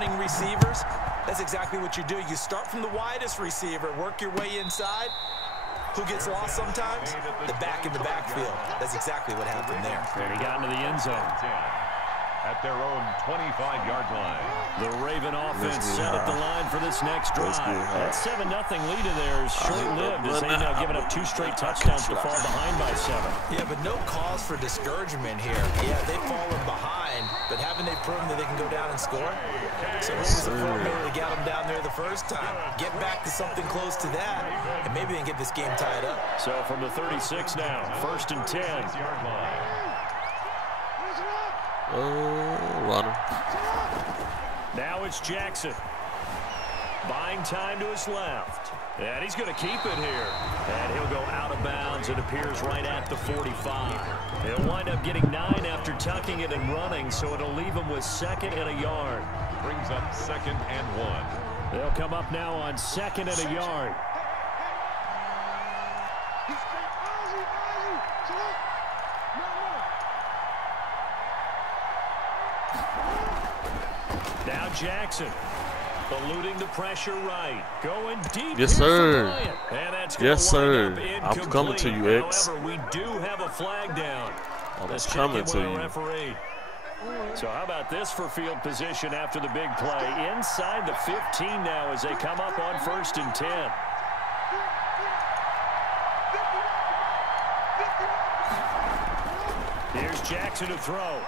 running receivers, that's exactly what you do. You start from the widest receiver, work your way inside. Who gets lost sometimes? The back in the backfield. That's exactly what happened there. And he got into the end zone. At their own 25-yard line. The Raven offense set up the line for this next drive. That 7-0 lead in there is short-lived as they've now given up 2 straight touchdowns to fall behind by 7. Yeah, but no cause for discouragement here. Yeah, they've fallen behind, but haven't they proven that they can go down and score? So what was the formula to get them down there the first time? Get back to something close to that, and maybe they can get this game tied up. So from the 36 now, 1st and 10. Runner. Now it's Jackson. Buying time to his left. And he's going to keep it here. And he'll go out of bounds. It appears right at the 45. He'll wind up getting 9 after tucking it and running, so it'll leave him with 2nd and a yard. Brings up 2nd and 1. They'll come up now on 2nd and a yard. Now Jackson, eluding the pressure right, going deep. Yes, sir. And that's yes, sir. I'm coming to you, X. However, we do have a flag down. I'm coming to you. Referee. So how about this for field position after the big play? Inside the 15 now as they come up on 1st and 10. Here's Jackson to throw.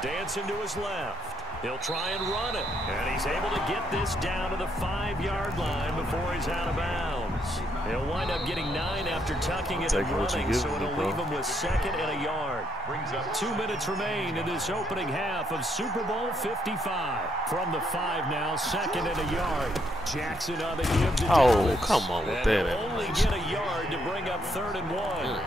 Dancing to his left. He'll try and run it. And he's able to get this down to the 5-yard line before he's out of bounds. He'll wind up getting 9 after tucking it and running, so it'll leave him with 2nd and a yard. 2 minutes remain in this opening half of Super Bowl 55. From the 5 now, 2nd and a yard. Jackson on the give to Davis. Come on with that. Only get a yard to bring up 3rd and 1.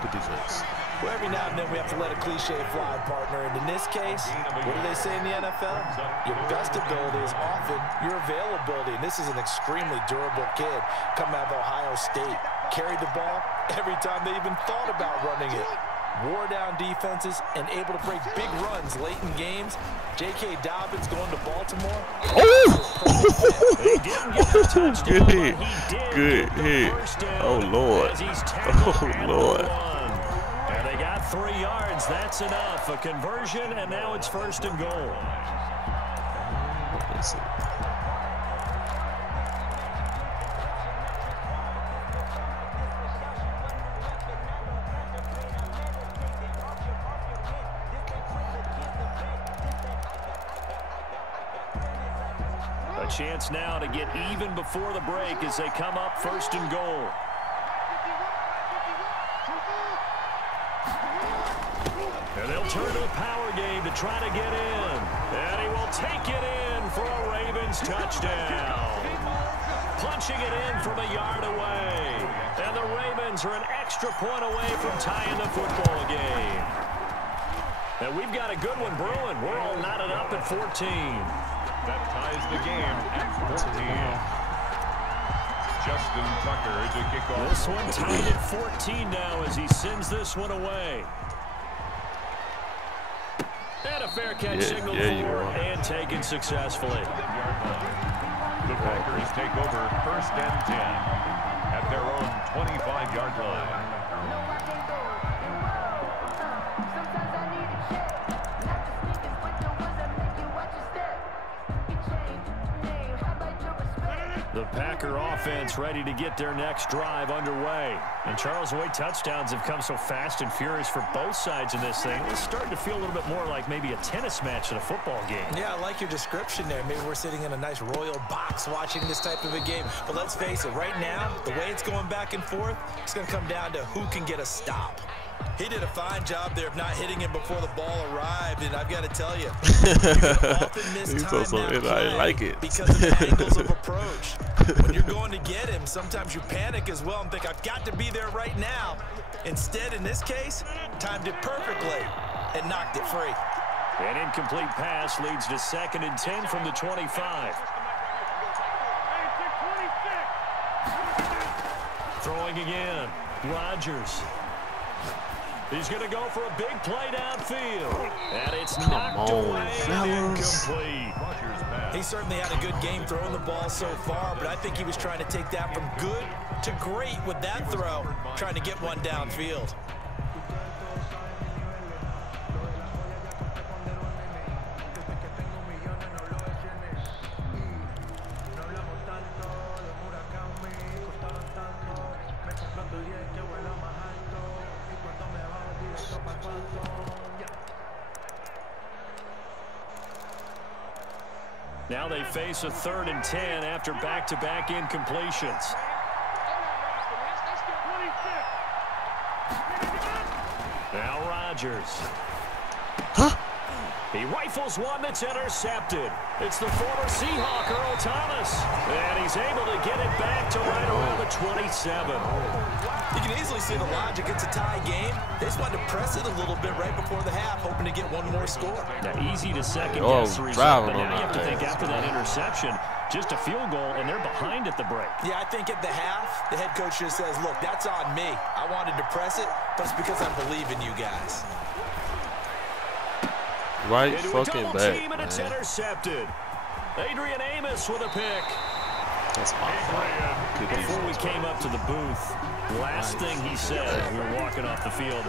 Good defense. Well, every now and then we have to let a cliche fly, partner. And in this case, what do they say in the NFL? Your best ability is often your availability. And this is an extremely durable kid coming out of Ohio State. Carried the ball every time they even thought about running it. Wore down defenses and able to break big runs late in games. J.K. Dobbins going to Baltimore. He didn't get the touchdown, Good hit. Good hit. Oh, Lord. Oh, Lord. And they got 3 yards. That's enough. A conversion, and now it's 1st and goal. Let's see. A chance now to get even before the break as they come up 1st and goal. And they'll turn to the power game to try to get in. And he will take it in for a Ravens touchdown. Punching it in from a yard away. And the Ravens are an extra point away from tying the football game. And we've got a good one brewing. We're all knotted up at 14. That ties the game at 14. Justin Tucker to kick off. This one tied at 14 now as he sends this one away. And a fair catch signal forward and taken successfully. The Packers take over 1st and 10 at their own 25-yard line. The Packer offense ready to get their next drive underway. And Charles, the way touchdowns have come so fast and furious for both sides in this thing, it's starting to feel a little bit more like maybe a tennis match at a football game. Yeah, I like your description there. Maybe we're sitting in a nice royal box watching this type of a game. But let's face it, right now, the way it's going back and forth, it's going to come down to who can get a stop. He did a fine job there of not hitting him before the ball arrived, and I've got to tell you, you can often miss time that play like it. because of the angles of approach. When you're going to get him, sometimes you panic as well and think, I've got to be there right now. Instead, in this case, timed it perfectly and knocked it free. An incomplete pass leads to 2nd and 10 from the 25. Throwing again, Rodgers. He's going to go for a big play downfield. And it's knocked away and incomplete. He certainly had a good game throwing the ball so far, but I think he was trying to take that from good to great with that throw, trying to get one downfield. Now they face a 3rd and 10 after back-to-back incompletions. Now Rodgers. Huh? He rifles one that's intercepted. It's the former Seahawk, Earl Thomas. And he's able to get it back to right around the 27. You can easily see the logic. It's a tie game. They just wanted to press it a little bit right before the half, hoping to get one more score. Now, easy to second-guess the result, but now you have to think after that interception, just a field goal, and they're behind at the break. Yeah, I think at the half, the head coach just says, look, that's on me. I wanted to press it, but it's because I believe in you guys. Right into fucking a double back, team, and it's intercepted. Adrian Amos with a pick. That's my fault. Before we came up to the booth, last thing he said as we were walking off the field,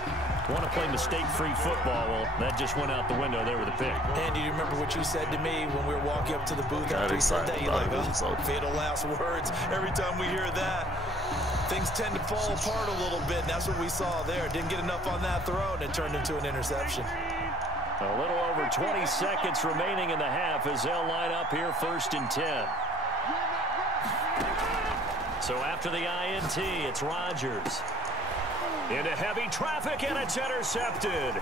want to play mistake-free football. Well, that just went out the window there with a pick. Andy, do you remember what you said to me when we were walking up to the booth after he said that? You're like, oh, fatal last words. Every time we hear that, things tend to fall apart a little bit, and that's what we saw there. Didn't get enough on that throw, and it turned into an interception. A little over 20 seconds remaining in the half as they'll line up here 1st and 10. So after the INT, it's Rodgers. Into heavy traffic, and it's intercepted.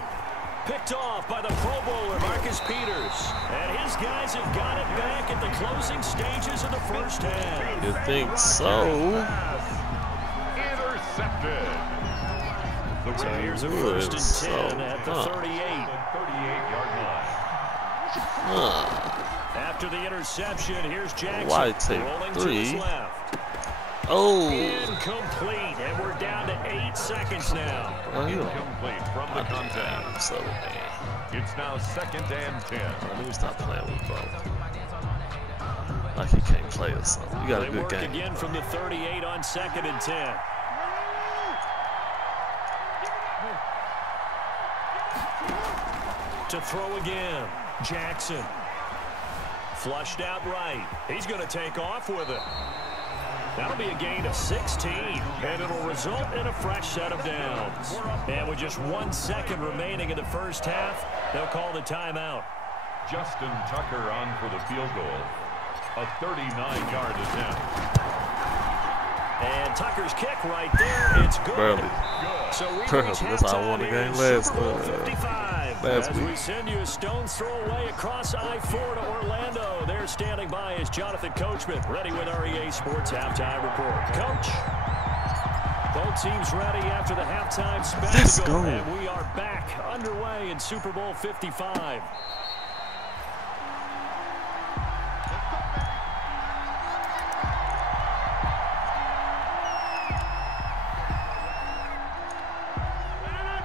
Picked off by the Pro Bowler, Marcus Peters. And his guys have got it back at the closing stages of the first half. You think so? Intercepted. So here's a 1st and 10 at the 38. After the interception, here's Jackson. Why take rolling 3? to his left. Oh. Incomplete, and we're down to 8 seconds now. Incomplete from the contact. So, man. It's now 2nd and 10. Let me stop playing with bro. Like he can't play or something. You got a good game. They work again from the 38 on 2nd and 10. To throw again, Jackson. Flushed out right. He's going to take off with it. That'll be a gain of 16, and it'll result in a fresh set of downs. And with just 1 second remaining in the first half, they'll call the timeout. Justin Tucker on for the field goal. A 39-yard attempt. And Tucker's kick right there, it's good. Barely. So That's how I won the game last as week. we send you a stone's throw away across I-4 to Orlando. They're standing by is Jonathan Coachman, ready with our EA Sports Halftime Report. Coach, both teams ready after the halftime spectacle. Let's go. And we are back underway in Super Bowl 55.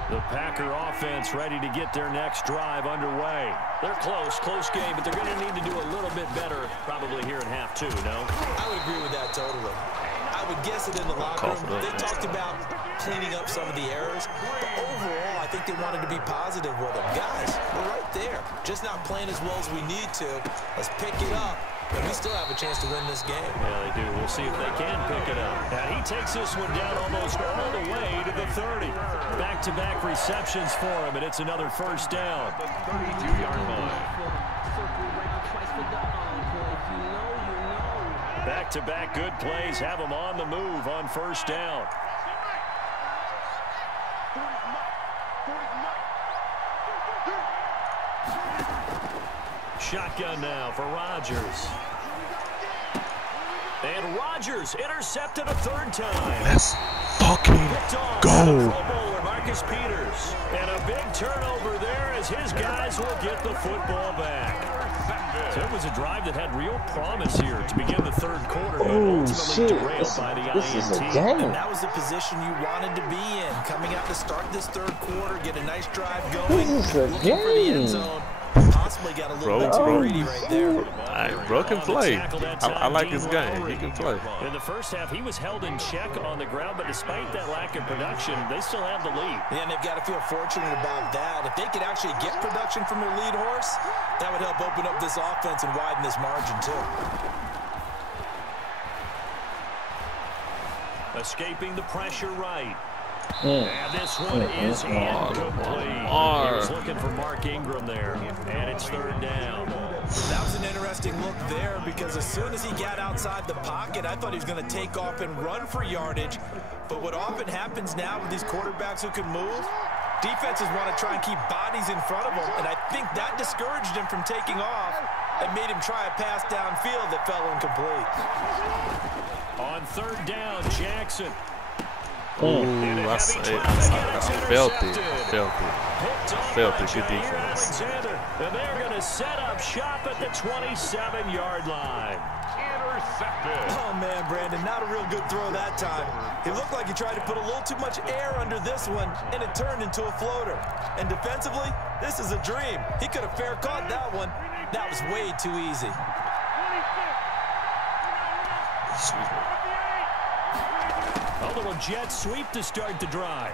The Packer offense ready to get their next drive underway. They're close game, but they're going to need to do a little bit better probably here in half 2, no? I would agree with that totally. I would guess it in the locker room. They talked about cleaning up some of the errors, but overall, I think they wanted to be positive with them. Guys, we're right there. Just not playing as well as we need to. Let's pick it up. And we still have a chance to win this game. Yeah, they do. We'll see if they can pick it up. And he takes this one down almost all the way to the 30. Back-to-back receptions for him, and it's another first down. The 32-yard line. Back-to-back good plays have him on the move on first down. Shotgun now for Rodgers. And Rodgers intercepted a 3rd time. Let's fucking go. Pro Bowler Marcus Peters. And a big turnover there as his guys will get the football back. So it was a drive that had real promise here to begin the 3rd quarter. Oh, shit. This is a game. And that was the position you wanted to be in. Coming out to start this 3rd quarter, get a nice drive going. This is a looking for the end game. zone. Possibly got a little bit too greedy right there. Bro can play. I like his game. He can play. In the first half, he was held in check on the ground, but despite that lack of production, they still have the lead. Yeah, and they've got to feel fortunate about that. If they could actually get production from their lead horse, that would help open up this offense and widen this margin, too. Escaping the pressure right. And this one is incomplete. He was looking for Mark Ingram there, and it's third down. That was an interesting look there because as soon as he got outside the pocket, I thought he was going to take off and run for yardage. But what often happens now with these quarterbacks who can move, defenses want to try and keep bodies in front of them, and I think that discouraged him from taking off and made him try a pass downfield that fell incomplete. On third down, Jackson. Ooh, I felt it. Good defense. And they're going to set up shop at the 27-yard line. Intercepted. Oh, man, Brandon, not a real good throw that time. It looked like he tried to put a little too much air under this one, and it turned into a floater. And defensively, this is a dream. He could have fair caught that one. That was way too easy. A little jet sweep to start the drive.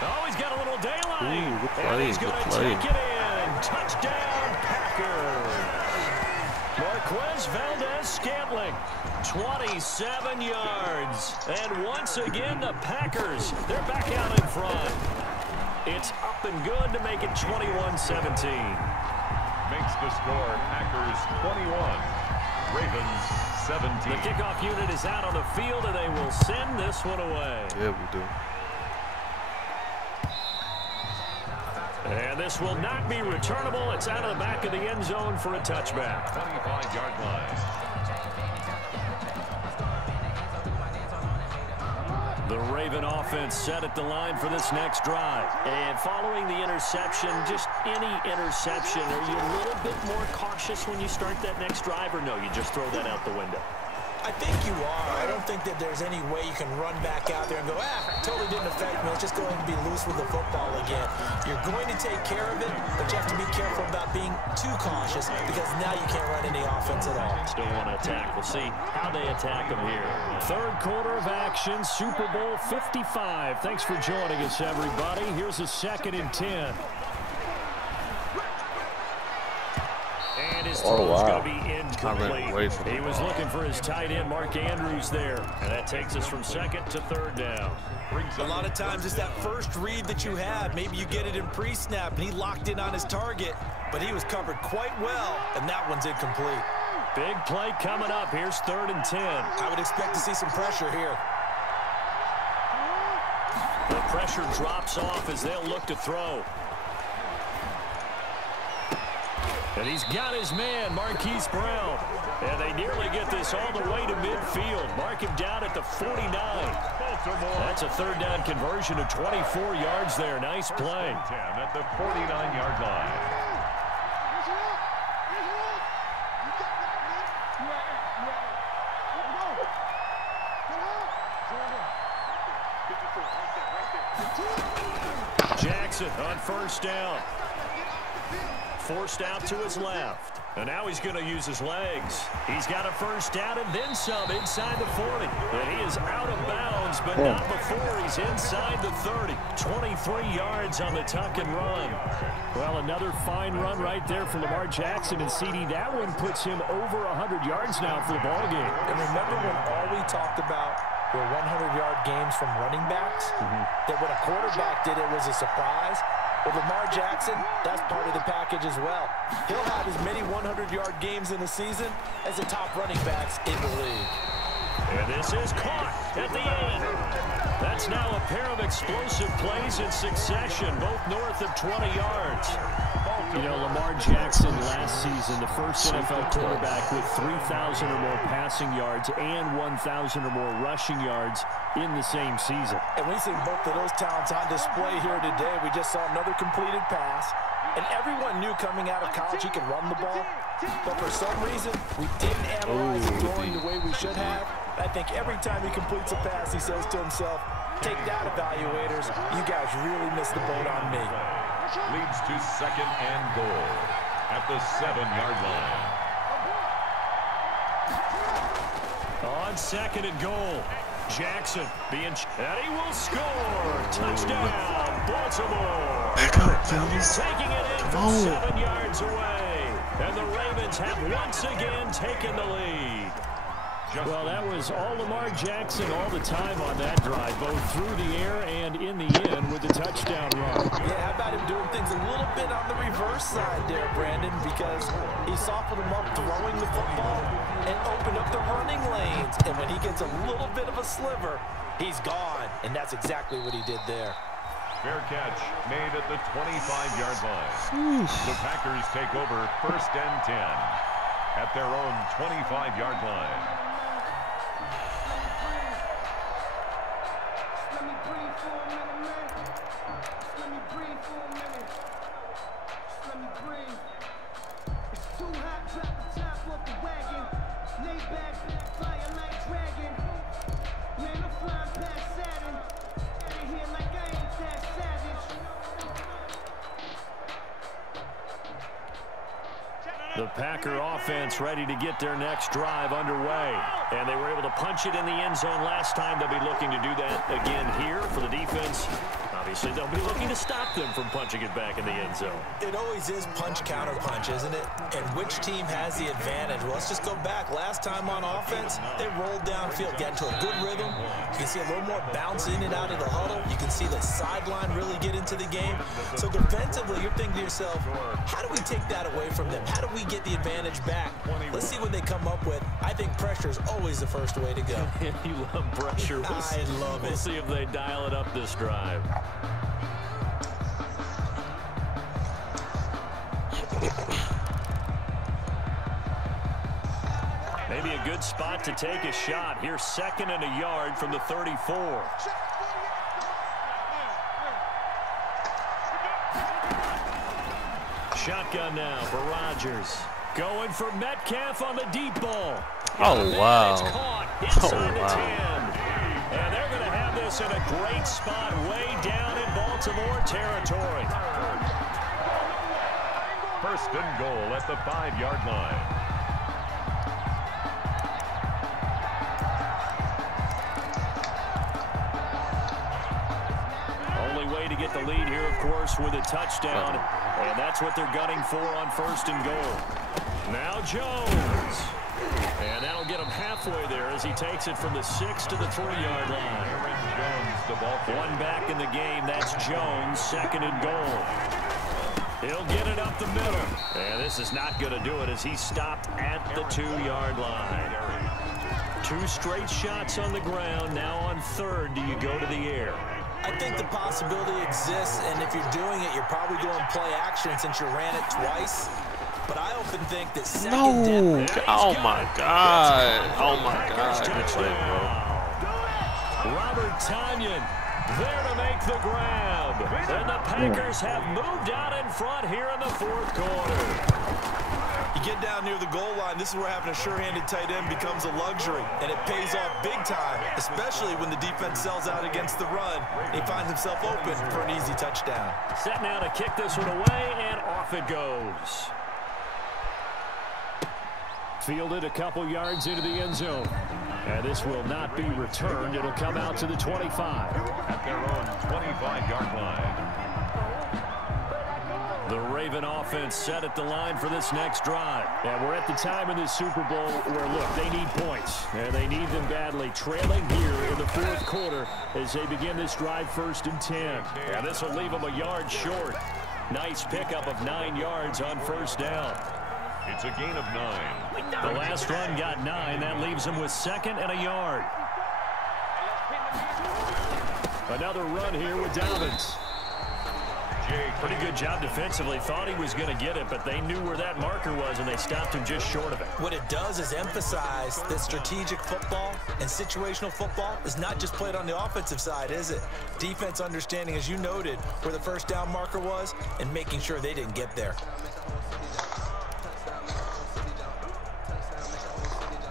Oh, he's got a little daylight. Ooh, good play, and he's going to take it in. Touchdown, Packers. Marquez Valdez-Scantling, 27 yards. And once again, the Packers, they're back out in front. It's up and good to make it 21-17. Makes the score Packers 21, Ravens 17. The kickoff unit is out on the field, and they will send this one away. Yeah, we do. And this will not be returnable. It's out of the back of the end zone for a touchback. 25-yard line. The Raven offense set at the line for this next drive. And following the interception, just any interception, are you a little bit more cautious when you start that next drive, or no, you just throw that out the window? I think you are. I don't think that there's any way you can run back out there and go, totally didn't affect me. Let's just go ahead and be loose with the football again. You're going to take care of it, but you have to be careful about being too cautious because now you can't run any offense at all. Still want to attack. We'll see how they attack them here. Third quarter of action, Super Bowl 55. Thanks for joining us, everybody. Here's a 2nd and 10. And his throw's going to be incomplete. He was looking for his tight end, Mark Andrews, there. And that takes us from 2nd to 3rd down. A lot of times it's that first read that you have. Maybe you get it in pre-snap, and he locked in on his target, but he was covered quite well, and that one's incomplete. Big play coming up. Here's 3rd and 10. I would expect to see some pressure here. The pressure drops off as they'll look to throw. And he's got his man, Marquise Brown. And they nearly get this all the way to midfield. Mark him down at the 49. That's a 3rd down conversion of 24 yards there. Nice play. 10 at the 49-yard line. Jackson on 1st down. Forced out to his left. And now he's going to use his legs. He's got a 1st down and then some inside the 40. And he is out of bounds, but not before he's inside the 30. 23 yards on the tuck and run. Well, another fine run right there for Lamar Jackson. And CD, that one puts him over 100 yards now for the ballgame. And remember when all we talked about were 100-yard games from running backs? That when a quarterback did it was a surprise. With Lamar Jackson, that's part of the package as well. He'll have as many 100-yard games in the season as the top running backs in the league. And this is caught at the 8. That's now a pair of explosive plays in succession, both north of 20 yards. You know, Lamar Jackson last season, the first NFL quarterback with 3,000 or more passing yards and 1,000 or more rushing yards in the same season. And we see both of those talents on display here today. We just saw another completed pass. And everyone knew coming out of college he could run the ball. But for some reason, we didn't analyze the throwing the way we should have. I think every time he completes a pass, he says to himself, take that, evaluators. You guys really missed the boat on me. Leads to 2nd and goal at the 7-yard line. On 2nd and goal. Jackson and he will score. Touchdown, Baltimore. Back up, fellas. Taking it in from 7 yards away. And the Ravens have once again taken the lead. Well, that was all Lamar Jackson all the time on that drive, both through the air and in the end with the touchdown run. Yeah, how about him doing things a little bit on the reverse side there, Brandon, because he softened him up throwing the football and opened up the running lanes. And when he gets a little bit of a sliver, he's gone. And that's exactly what he did there. Fair catch made at the 25-yard line. The Packers take over 1st and 10 at their own 25-yard line. The Packer offense ready to get their next drive underway. And they were able to punch it in the end zone last time. They'll be looking to do that again here for the defense. Obviously, they'll be looking to stop them from punching it back in the end zone. It always is punch-counter-punch, isn't it? And which team has the advantage? Well, let's just go back. Last time on offense, they rolled downfield, get into a good rhythm. You can see a little more bounce in and out of the huddle. You can see the sideline really get into the game. So defensively, you're thinking to yourself, how do we take that away from them? How do we get the advantage back? Let's see what they come up with. I think pressure is always the first way to go. You love pressure. I love it. We'll see if they dial it up this drive. Maybe a good spot to take a shot. Here's 2nd and a yard from the 34. Shotgun now for Rodgers. Going for Metcalf on the deep ball. Oh, wow. It's caught inside the 10. And they're going to have this in a great spot way down in Baltimore territory. 1st and goal at the 5-yard line. Only way to get the lead here, of course, with a touchdown. And that's what they're gunning for on 1st and goal. Now Jones. And that'll get him halfway there as he takes it from the 6 to the 3-yard line. One back in the game. That's Jones. 2nd and goal. He'll get it up the middle. And this is not going to do it as he's stopped at the 2-yard line. 2 straight shots on the ground. Now on 3rd, do you go to the air? I think the possibility exists, and if you're doing it, you're probably going play action since you ran it twice. But I often think that second No! Oh my God! Oh my God! Good play, bro. Robert Tonyan there to make the grab. And the Packers have moved out in front here in the 4th quarter. You get down near the goal line, this is where having a sure-handed tight end becomes a luxury, and it pays off big time, especially when the defense sells out against the run. He finds himself open for an easy touchdown. Set now to kick this one away, and off it goes. Fielded a couple yards into the end zone. And this will not be returned. It'll come out to the 25. At their own 25-yard line. The Raven offense set at the line for this next drive. And we're at the time in this Super Bowl where, look, they need points. And they need them badly. Trailing here in the 4th quarter as they begin this drive 1st and 10. And this will leave them a yard short. Nice pickup of 9 yards on 1st down. It's a gain of 9. The last run got 9. That leaves them with 2nd and a yard. Another run here with Dobbins. Pretty good job defensively. Thought he was going to get it, but they knew where that marker was, and they stopped him just short of it. What it does is emphasize that strategic football and situational football is not just played on the offensive side, is it? Defense understanding, as you noted, where the 1st down marker was and making sure they didn't get there.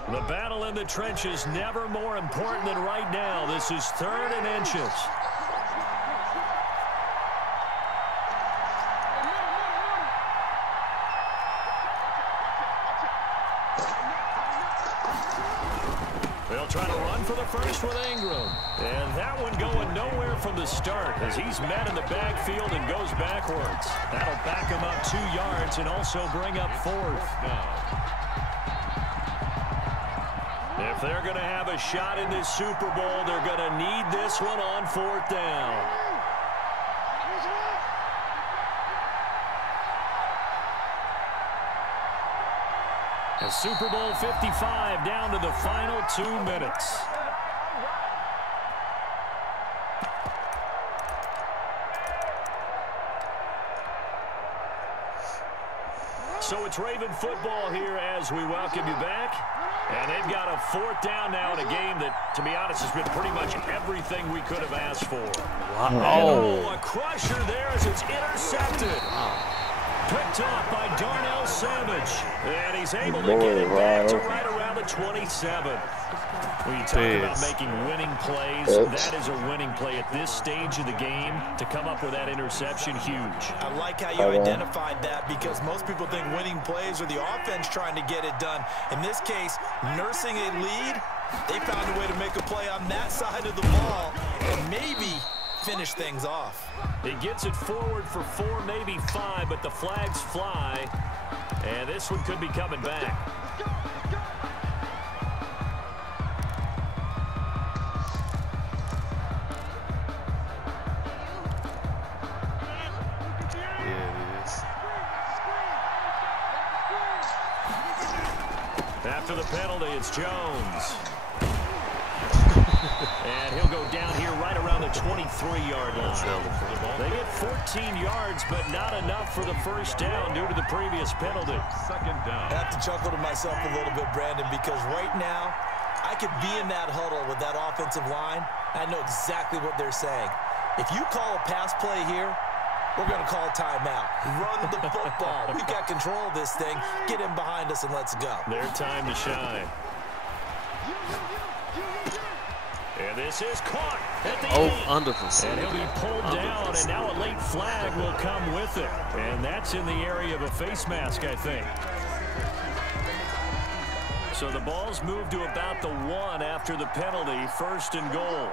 The battle in the trenches never more important than right now. This is 3rd and inches. They'll try to run for the first with Ingram. And that one going nowhere from the start as he's met in the backfield and goes backwards. That'll back him up 2 yards and also bring up 4th down. If they're going to have a shot in this Super Bowl, they're going to need this one on 4th down. A Super Bowl 55 down to the final 2 minutes. So it's Raven football here as we welcome you back. And they've got a 4th down now in a game that, to be honest, has been pretty much everything we could have asked for. Wow. Oh, a crusher there as it's intercepted. Picked off by Darnell Savage. And he's able to get it back to right around the 27. When you talk about making winning plays, that is a winning play at this stage of the game. To come up with that interception, huge. I like how you identified that because most people think winning plays are the offense trying to get it done. In this case, nursing a lead, they found a way to make a play on that side of the ball and maybe finish things off. He gets it forward for 4, maybe 5, but the flags fly. And this one could be coming back. After the penalty, it's Jones. And he'll go down here right around the 23-yard line. They get 14 yards, but not enough for the first down due to the previous penalty. 2nd down. I have to chuckle to myself a little bit, Brandon, because right now I could be in that huddle with that offensive line. I know exactly what they're saying. If you call a pass play here, we're going to call a timeout. Run the football. We've got control of this thing. Get in behind us and let's go. Their time to shine. And this is caught at the end. Under and he'll be pulled down, and now a late flag will come with it. And that's in the area of a face mask, I think. So the ball's moved to about the 1 after the penalty, 1st and goal.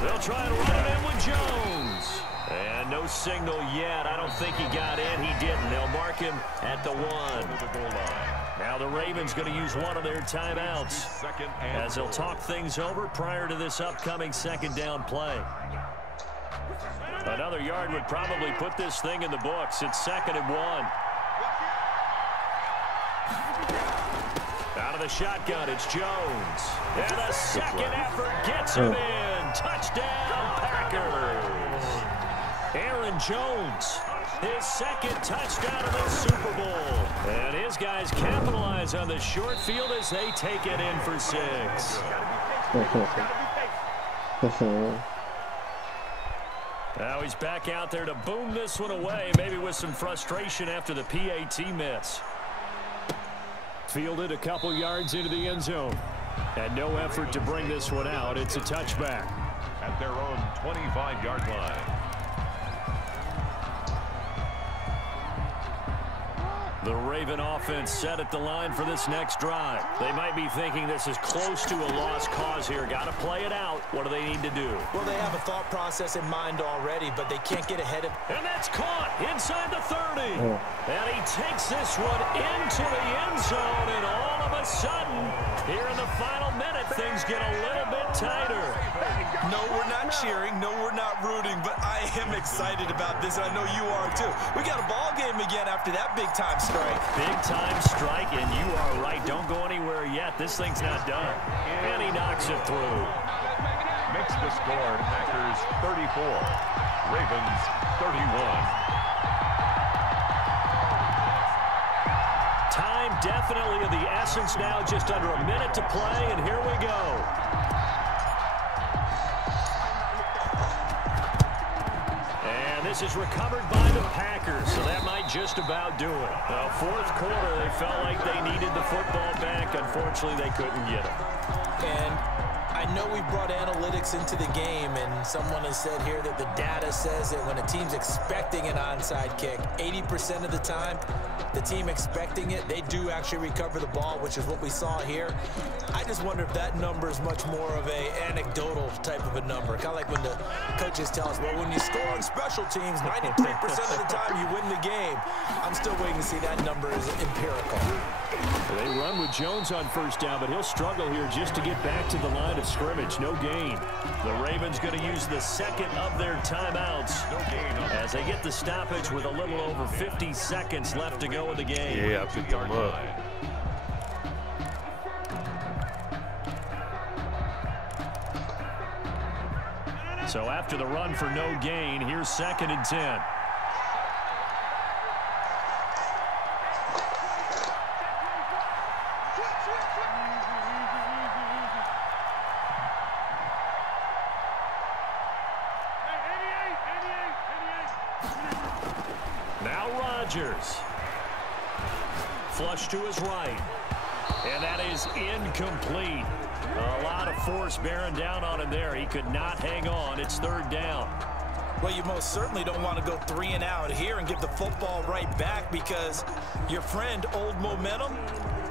They'll try and run it in with Jones. And no signal yet. I don't think he got in. He didn't. They'll mark him at the 1. Now the Ravens going to use one of their timeouts as they'll talk things over prior to this upcoming 2nd down play. Another yard would probably put this thing in the books. It's 2nd and 1. Out of the shotgun, it's Jones. And a second effort gets him in. Touchdown, Packers. Aaron Jones, his 2nd touchdown of the Super Bowl. And his guys capitalize on the short field as they take it in for 6. Now he's back out there to boom this one away, maybe with some frustration after the PAT miss. Fielded a couple yards into the end zone. And no effort to bring this one out. It's a touchback. At their own 25-yard line. The Raven offense set at the line for this next drive. They might be thinking this is close to a lost cause here. Got to play it out. What do they need to do? Well, they have a thought process in mind already, but they can't get ahead of. And that's caught inside the 30. And he takes this one into the end zone, and all of a sudden, here in the final minute, things get a little bit tighter. No, we're not cheering. No, we're not rooting, but I am excited about this. I know you are, too. We got a ball game again after that big-time strike. Big-time strike, and you are right. Don't go anywhere yet. This thing's not done. And he knocks it through. Makes the score Packers 34, Ravens 31. Time definitely of the essence now. Just under a minute to play, and here we go. This is recovered by the Packers, so that might just about do it. The 4th quarter, they felt like they needed the football back. Unfortunately, they couldn't get it. And I know we brought analytics into the game, and someone has said here that the data says that when a team's expecting an onside kick, 80% of the time, the team expecting it, they do actually recover the ball, which is what we saw here. I just wonder if that number is much more of a anecdotal type of a number. Kind of like when the coaches tell us, well, when you score on special teams, 93% of the time you win the game. I'm still waiting to see that number is empirical. They run with Jones on first down, but he'll struggle here just to get back to the line of scrimmage. No gain. The Ravens going to use the second of their timeouts as they get the stoppage with a little over 50 seconds left to go in the game. Yeah, I picked them up. So after the run for no gain, here's 2nd and 10. Flush to his right. And that is incomplete. A lot of force bearing down on him there. He could not hang on. It's 3rd down. Well, you most certainly don't want to go 3 and out here and give the football right back, because your friend, Old Momentum,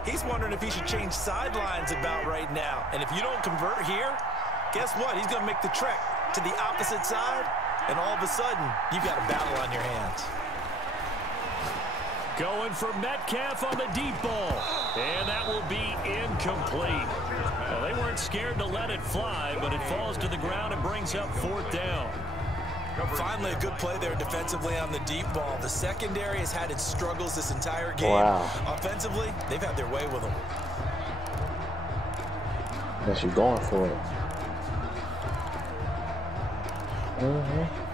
he's wondering if he should change sidelines about right now. And if you don't convert here, guess what? He's going to make the trek to the opposite side, and all of a sudden, you've got a battle on your hands. Going for Metcalf on the deep ball. And that will be incomplete. Well, they weren't scared to let it fly, but it falls to the ground and brings up 4th down. Finally, a good play there defensively on the deep ball. The secondary has had its struggles this entire game. Wow. Offensively, they've had their way with them. Guess you're going for it.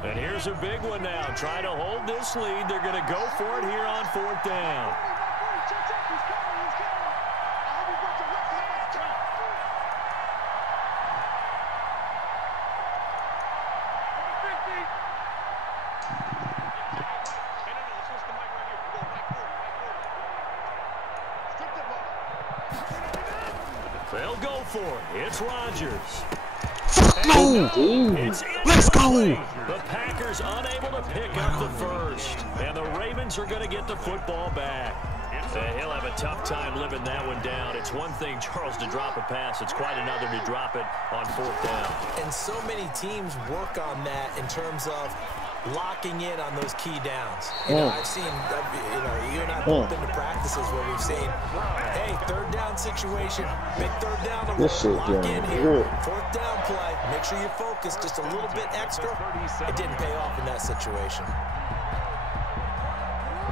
And here's a big one now. Trying to hold this lead. They're going to go for it here on 4th down. They'll go for it. It's Rodgers. No! Let's go! The Packers unable to pick up the first. And the Ravens are going to get the football back. He'll have a tough time living that one down. It's one thing, Charles, to drop a pass. It's quite another to drop it on 4th down. And so many teams work on that in terms of locking in on those key downs. You know, I've seen, you and I both been to practices where we've seen, hey, 3rd down situation, big 3rd down, lock in here. 4th down play, make sure you focus just a little bit extra. It didn't pay off in that situation.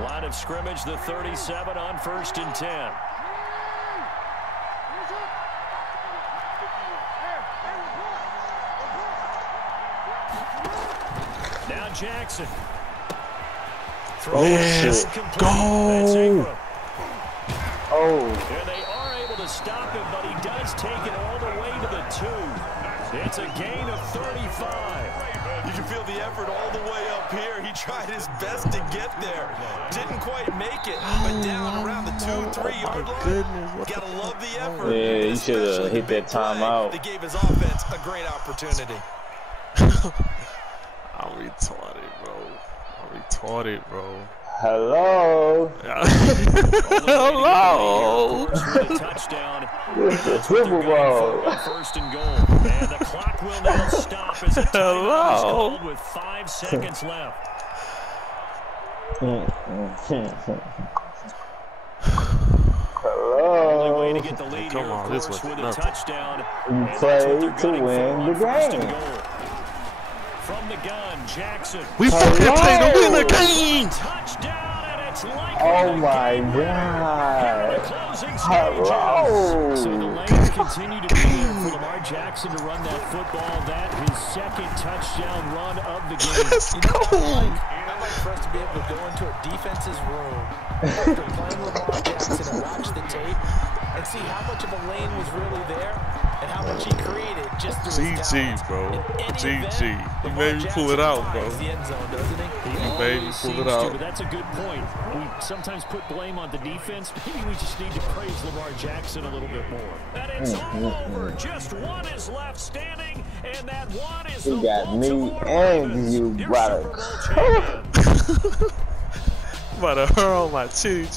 Line of scrimmage, the 37 on 1st and 10. Now Jackson. Let's go. Oh. And they are able to stop him, but he does take it all the way to the 2. It's a gain of 35. You can feel the effort all the way up here. He tried his best to get there. Didn't quite make it, but down around the 2-3 yard line. Gotta love the effort. Yeah, you should have hit that timeout. They gave his offense a great opportunity. I'm retarded, bro. Hello. Hello. Touchdown. Dribble ball. 1st and goal. And the clock will now stop as a timeout is called with 5 seconds left. Hello. Only way to get the lead here, of course, with a touchdown. You play to win the game. From the gun, Jackson. We fucking play to win the game. Touchdown, and it's like oh my God. Hello. So the lanes continue to be there for Lamar Jackson to run that football. That his 2nd touchdown run of the game. Let's go. I'd like for us to be able to go into a defense's room after playing Lamar Jackson and watch the tape and see how much of a lane was really there and how much he created just through his talent. GG, bro. GG. You made me pull it out, bro. The end zone, doesn't he? You made me pull it out. But that's a good point. We sometimes put blame on the defense. Maybe we just need to praise Lamar Jackson a little bit more. And it's all over. Just one is left standing, and that one is You the got me and you, brother. About to hurl my titty.